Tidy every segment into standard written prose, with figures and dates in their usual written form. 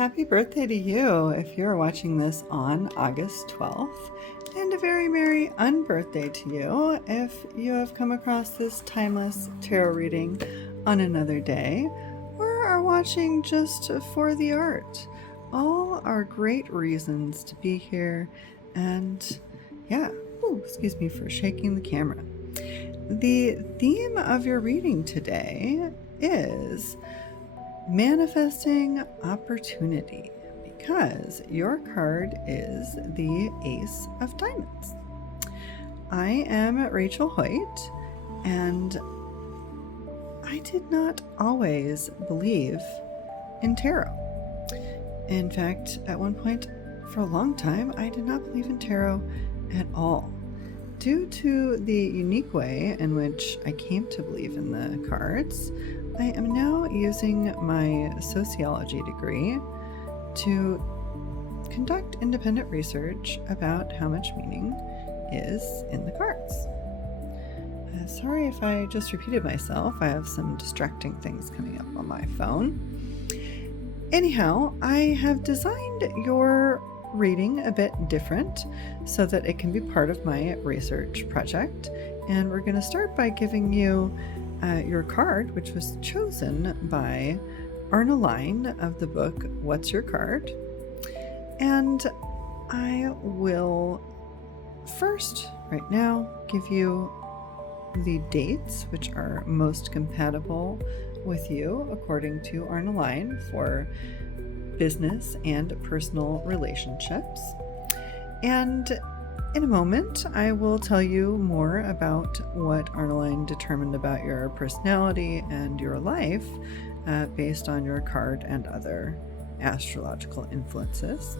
Happy birthday to you if you're watching this on August 12th, and a very merry unbirthday to you if you have come across this timeless tarot reading on another day or are watching just for the art. All are great reasons to be here, and excuse me for shaking the camera. The theme of your reading today is manifesting opportunity, because your card is the Ace of Diamonds. I am Rachel Hoyt, and I did not always believe in tarot. In fact, at one point for a long time, I did not believe in tarot at all. Due to the unique way in which I came to believe in the cards, I am now using my sociology degree to conduct independent research about how much meaning is in the cards. Sorry if I just repeated myself. I have some distracting things coming up on my phone. Anyhow, I have designed your reading a bit different so that it can be part of my research project. And we're going to start by giving you your card, which was chosen by Arne Lein of the book What's Your Card? And I will first, right now, give you the dates which are most compatible with you according to Arne Lein for business and personal relationships. And in a moment, I will tell you more about what Arne Lein determined about your personality and your life based on your card and other astrological influences.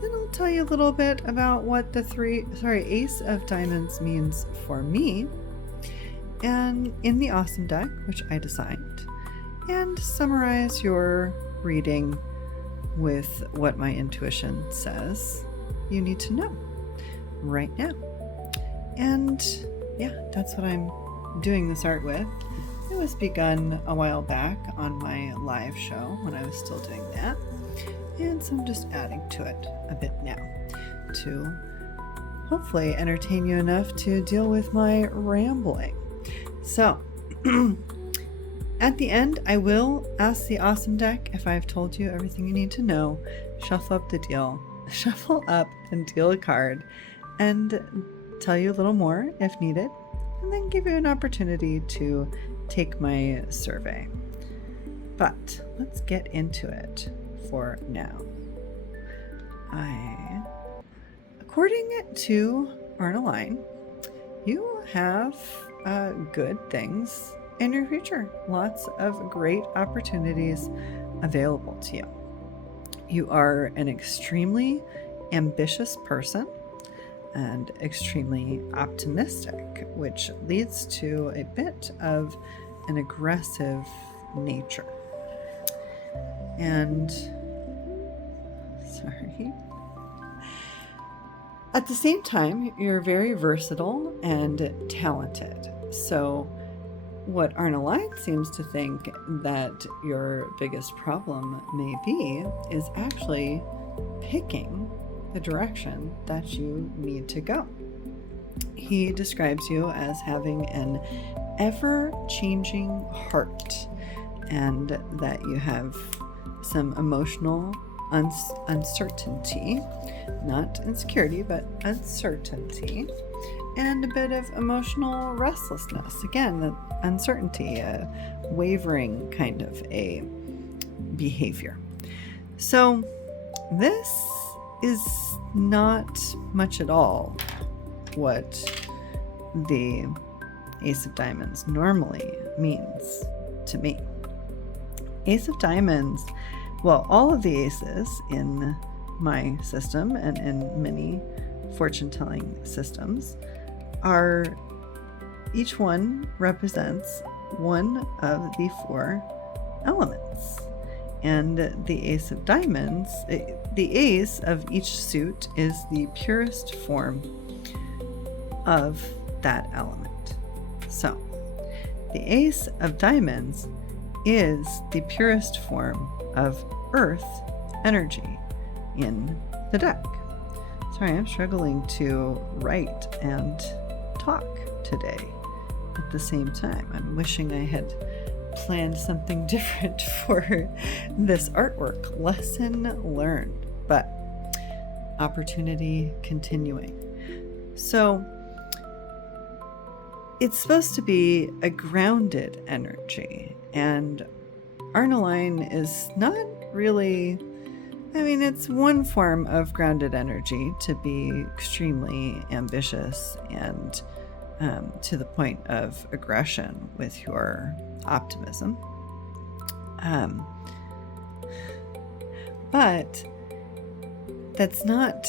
Then I'll tell you a little bit about what the Ace of Diamonds means for me, and in the Awesome deck, which I designed, and summarize your reading with what my intuition says you need to know right now. And that's what I'm doing this art with. It was begun a while back on my live show when I was still doing that, and so I'm just adding to it a bit now to hopefully entertain you enough to deal with my rambling. So at the end, I will ask the Awesome deck if I've told you everything you need to know, shuffle up and deal a card, and tell you a little more if needed, and then give you an opportunity to take my survey. But let's get into it for now. According to Arne Lein, you have good things in your future. Lots of great opportunities available to you. You are an extremely ambitious person and extremely optimistic, which leads to a bit of an aggressive nature. And at the same time, you're very versatile and talented. So what Arne Lein seems to think that your biggest problem may be is actually picking the direction that you need to go. He describes you as having an ever-changing heart, and that you have some emotional uncertainty, not insecurity, but uncertainty, and a bit of emotional restlessness. Again, the uncertainty, a wavering kind of a behavior. So this is not much at all what the Ace of Diamonds normally means to me. Ace of Diamonds, well, all of the aces in my system and in many fortune-telling systems each one represents one of the four elements. And the Ace of Diamonds, the ace of each suit is the purest form of that element. So the Ace of Diamonds is the purest form of earth energy in the deck. Sorry, I'm struggling to write and talk today at the same time. I'm wishing I had planned something different for this artwork. Lesson learned, but opportunity continuing. So it's supposed to be a grounded energy, and Arne Lein is not really, it's one form of grounded energy to be extremely ambitious and to the point of aggression with your optimism. But that's not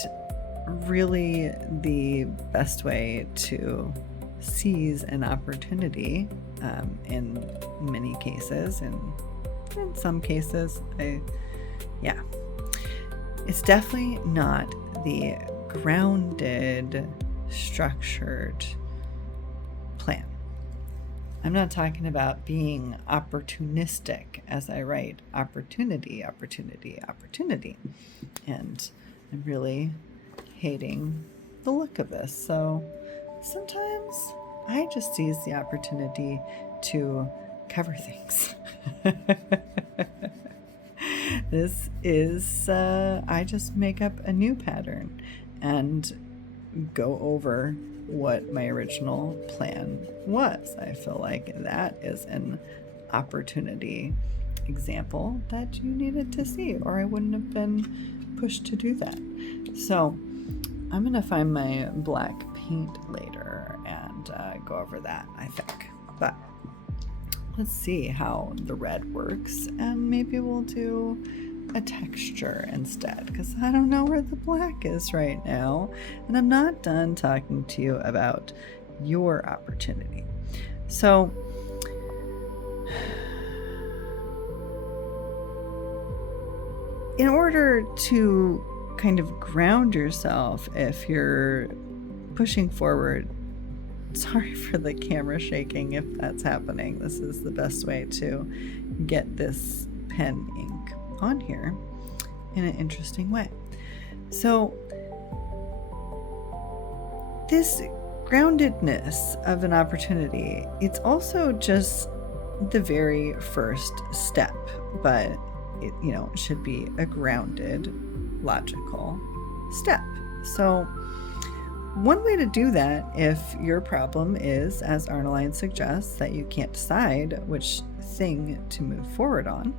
really the best way to seize an opportunity in many cases, and in some cases, it's definitely not the grounded, structured plan. I'm not talking about being opportunistic as I write opportunity, and I'm really hating the look of this. So sometimes I just seize the opportunity to cover things. This is, I just make up a new pattern and go over what my original plan was. I feel like that is an opportunity example that you needed to see, or I wouldn't have been pushed to do that. So I'm going to find my black paint later and go over that, I think. But let's see how the red works, and maybe we'll do a texture instead, because I don't know where the black is right now, and I'm not done talking to you about your opportunity. So in order to kind of ground yourself, if you're pushing forward, sorry for the camera shaking if that's happening. This is the best way to get this pen ink on here in an interesting way. So this groundedness of an opportunity, it's also just the very first step, but it should be a grounded, logical step. So one way to do that, if your problem is, as Arne Lein suggests, that you can't decide which thing to move forward on,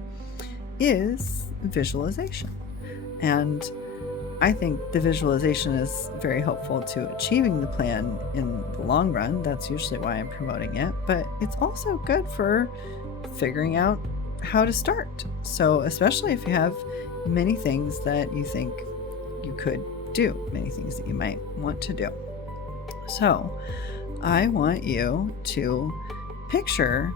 is visualization. And I think the visualization is very helpful to achieving the plan in the long run. That's usually why I'm promoting it, but it's also good for figuring out how to start. So especially if you have many things that you think you could do, many things that you might want to do. So I want you to picture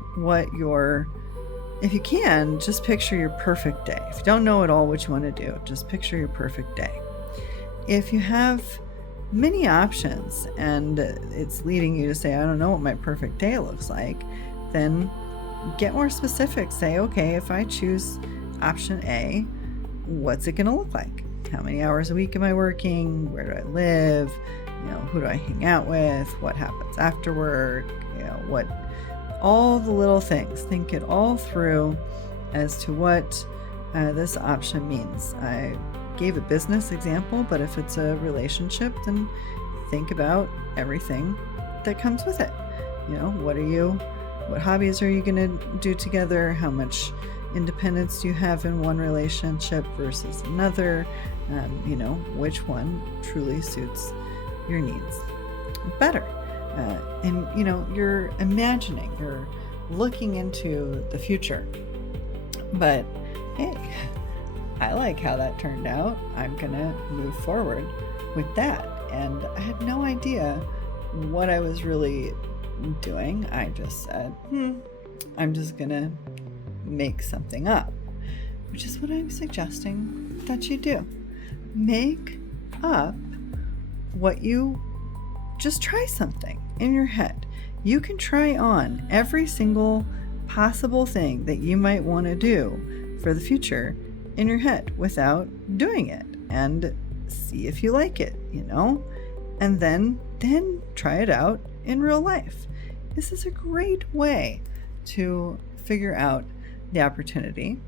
if you can, just picture your perfect day. If you don't know at all what you want to do, just picture your perfect day. If you have many options and it's leading you to say, I don't know what my perfect day looks like, then get more specific. Say, okay, if I choose option A, what's it going to look like? How many hours a week am I working? Where do I live? Who do I hang out with? What happens after work? All the little things. Think it all through as to what this option means. I gave a business example, but if it's a relationship, then think about everything that comes with it. What hobbies are you going to do together? How much independence do you have in one relationship versus another? Which one truly suits your needs better? And you're imagining, you're looking into the future. But hey, I like how that turned out. I'm gonna move forward with that. And I had no idea what I was really doing. I just said, I'm just gonna make something up, which is what I'm suggesting that you do. Make up just try something in your head. You can try on every single possible thing that you might want to do for the future in your head without doing it and see if you like it, and then try it out in real life. This is a great way to figure out the opportunity,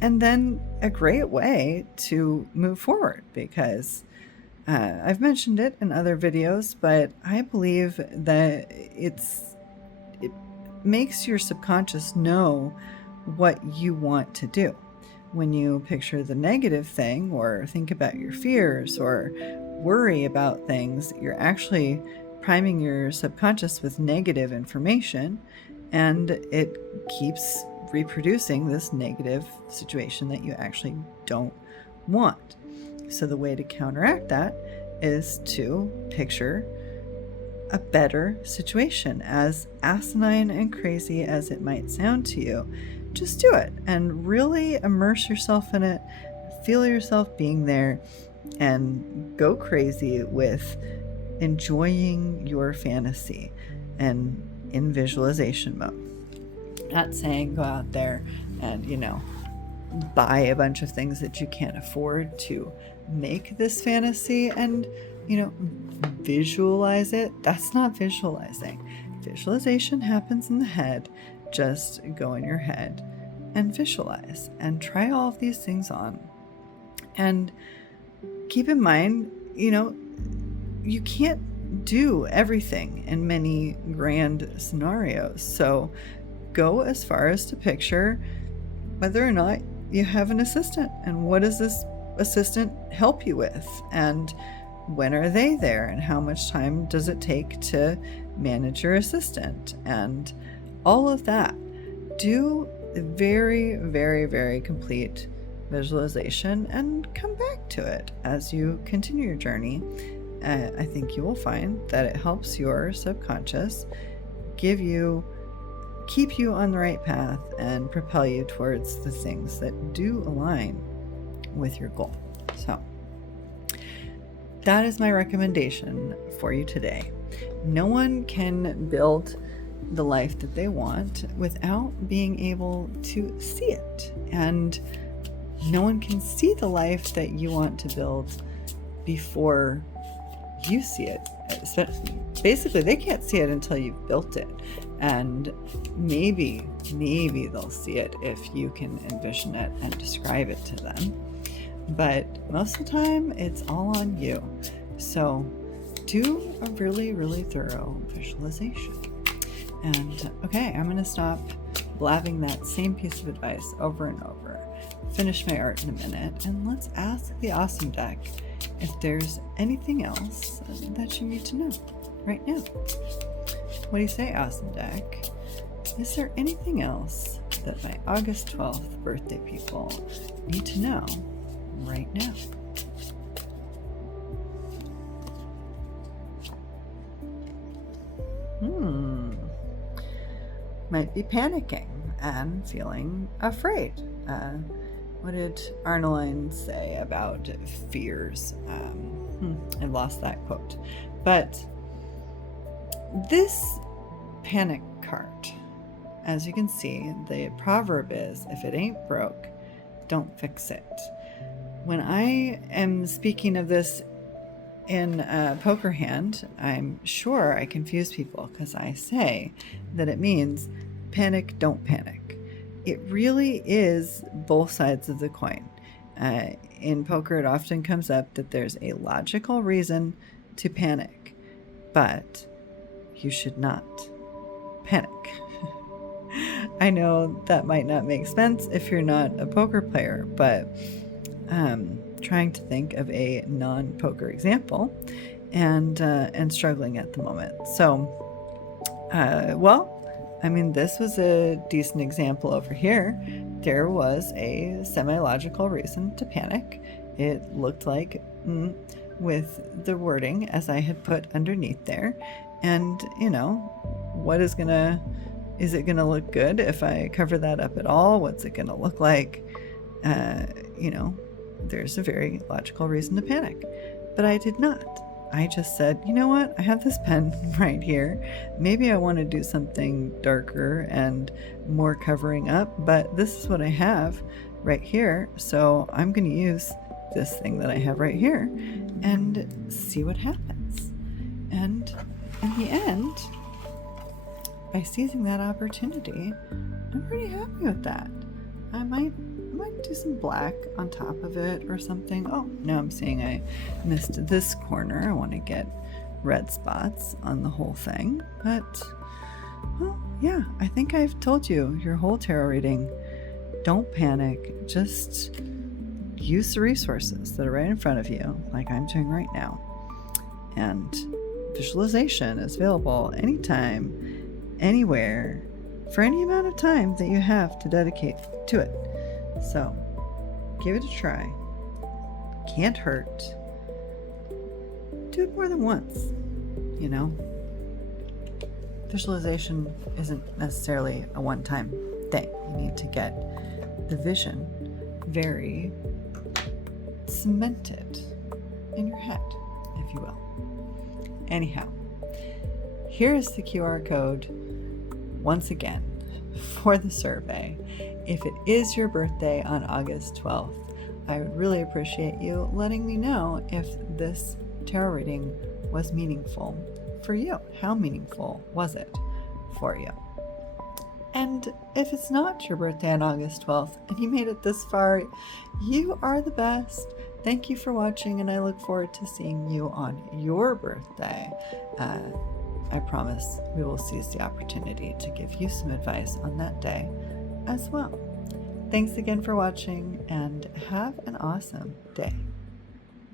and then a great way to move forward, because I've mentioned it in other videos, but I believe that it makes your subconscious know what you want to do. When you picture the negative thing, or think about your fears, or worry about things, you're actually priming your subconscious with negative information, and it keeps reproducing this negative situation that you actually don't want. So the way to counteract that is to picture a better situation. As asinine and crazy as it might sound to you, just do it and really immerse yourself in it. Feel yourself being there and go crazy with enjoying your fantasy and in visualization mode. Not saying go out there and, buy a bunch of things that you can't afford to make this fantasy and, visualize it. That's not visualizing. Visualization happens in the head. Just go in your head and visualize and try all of these things on. And keep in mind, you can't do everything in many grand scenarios. So go as far as to picture whether or not you have an assistant, and what does this assistant help you with, and when are they there, and how much time does it take to manage your assistant, and all of that. Do a very, very, very complete visualization and come back to it as you continue your journey. I think you will find that it helps your subconscious keep you on the right path and propel you towards the things that do align with your goal. So that is my recommendation for you today. No one can build the life that they want without being able to see it. And no one can see the life that you want to build before you see it. Basically, they can't see it until you've built it. And maybe they'll see it if you can envision it and describe it to them. But most of the time, it's all on you. So do a really, really thorough visualization. And okay, I'm going to stop blabbing that same piece of advice over and over. Finish my art in a minute, and let's ask the Awesome Deck if there's anything else that you need to know right now. What do you say, Awesome Deck? Is there anything else that my August 12th birthday people need to know right now? Might be panicking and feeling afraid. What did Arne Lein say about fears? I lost that quote. But this panic card, as you can see, the proverb is, if it ain't broke, don't fix it. When I am speaking of this in a poker hand, I'm sure I confuse people because I say that it means panic, don't panic. It really is both sides of the coin. In poker, it often comes up that there's a logical reason to panic, but you should not panic. I know that might not make sense if you're not a poker player, but trying to think of a non-poker example and struggling at the moment. So, this was a decent example over here. There was a semi-logical reason to panic. It looked like with the wording as I had put underneath there. And, is it gonna look good if I cover that up at all? What's it gonna look like? There's a very logical reason to panic. But I did not. I just said, you know what? I have this pen right here. Maybe I want to do something darker and more covering up, but this is what I have. right here. So I'm going to use this thing that I have right here and see what happens. And in the end, by seizing that opportunity, I'm pretty happy with that. I might do some black on top of it or something. Oh, now I'm seeing I missed this corner. I want to get red spots on the whole thing. But, well, yeah, I think I've told you your whole tarot reading. Don't panic. Just use the resources that are right in front of you, like I'm doing right now. And visualization is available anytime, anywhere, for any amount of time that you have to dedicate to it. So give it a try. Can't hurt. Do it more than once, you know. Visualization isn't necessarily a one-time thing. You need to get the vision very cemented in your head, if you will. Anyhow, here's the QR code once again for the survey. If it is your birthday on August 12th, I would really appreciate you letting me know if this tarot reading was meaningful for you. How meaningful was it for you? And if it's not your birthday on August 12th and you made it this far, you are the best. Thank you for watching, and I look forward to seeing you on your birthday. I promise we will seize the opportunity to give you some advice on that day as well. Thanks again for watching, and have an awesome day.